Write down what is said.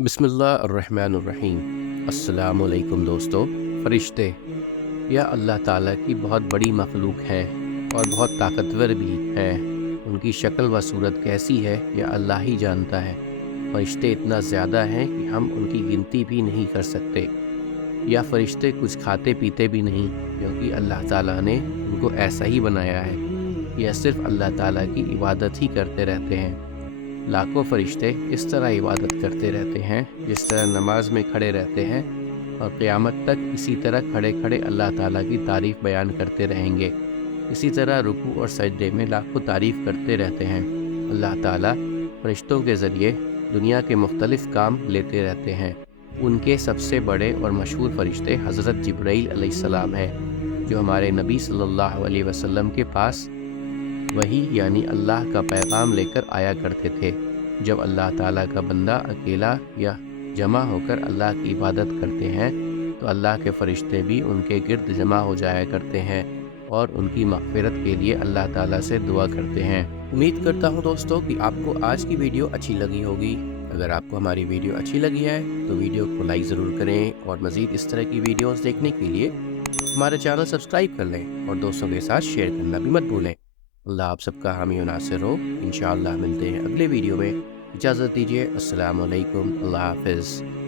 बिस्मिल्लाहिर्रहमानिर्रहीम। अस्सलाम वालेकुम दोस्तों। फ़रिश्ते या अल्लाह ताला की बहुत बड़ी मखलूक है और बहुत ताकतवर भी है। उनकी शक्ल व सूरत कैसी है यह अल्लाह ही जानता है। फ़रिश्ते इतना ज़्यादा हैं कि हम उनकी गिनती भी नहीं कर सकते। या फ़रिश्ते कुछ खाते पीते भी नहीं, क्योंकि अल्लाह ताला ने उनको ऐसा ही बनाया है। यह सिर्फ़ अल्लाह ताला की इबादत ही करते रहते हैं। लाखों फरिश्ते इस तरह इबादत करते रहते हैं जिस तरह नमाज में खड़े रहते हैं, और क़यामत तक इसी तरह खड़े खड़े अल्लाह ताला की तारीफ़ बयान करते रहेंगे। इसी तरह रुकू और सजदे में लाखों तारीफ़ करते रहते हैं। अल्लाह ताला फरिश्तों के ज़रिए दुनिया के मुख्तलिफ़ काम लेते रहते हैं। उनके सबसे बड़े और मशहूर फरिश्ते हज़रत जिब्राईल अलैहिस्सलाम हैं, जो हमारे नबी सल्लल्लाहु अलैहि वसल्लम के पास वही यानी अल्लाह का पैगाम लेकर आया करते थे। जब अल्लाह ताला का बंदा अकेला या जमा होकर अल्लाह की इबादत करते हैं तो अल्लाह के फ़रिश्ते भी उनके गिर्द जमा हो जाया करते हैं और उनकी मग़फ़िरत के लिए अल्लाह ताला से दुआ करते हैं। उम्मीद करता हूँ दोस्तों कि आपको आज की वीडियो अच्छी लगी होगी। अगर आपको हमारी वीडियो अच्छी लगी है तो वीडियो को लाइक ज़रूर करें, और मज़ीद इस तरह की वीडियोज़ देखने के लिए हमारे चैनल सब्सक्राइब कर लें और दोस्तों के साथ शेयर करना भी मत भूलें। अल्लाह आप सबका हामी और नासिर हो। इंशाअल्लाह मिलते हैं अगले वीडियो में। इजाज़त दीजिए। अस्सलाम वालेकुम। अल्लाह हाफ़िज़।